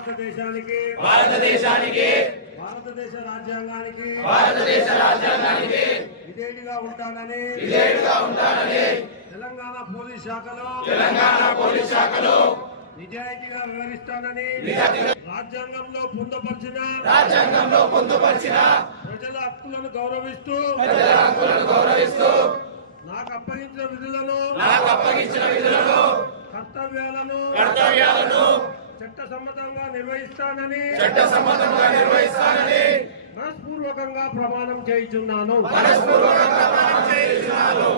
భారతదేశానికి భారతదేశ రాజ్యాంగానికి విధేయుడిగా ఉంటానని తెలంగాణ పోలీస్ శాఖలో నిజాయితీగా వ్యవహరిస్తానని రాజ్యాంగంలో పొందుపరిచిన ప్రజల హక్కులను గౌరవిస్తూ నాకు అప్పగించిన విధులను కర్తవ్యాలను చట్టసమ్మతంగా నిర్వహిస్తానని మనస్పూర్వకంగా ప్రమాణం చేయుచున్నాను.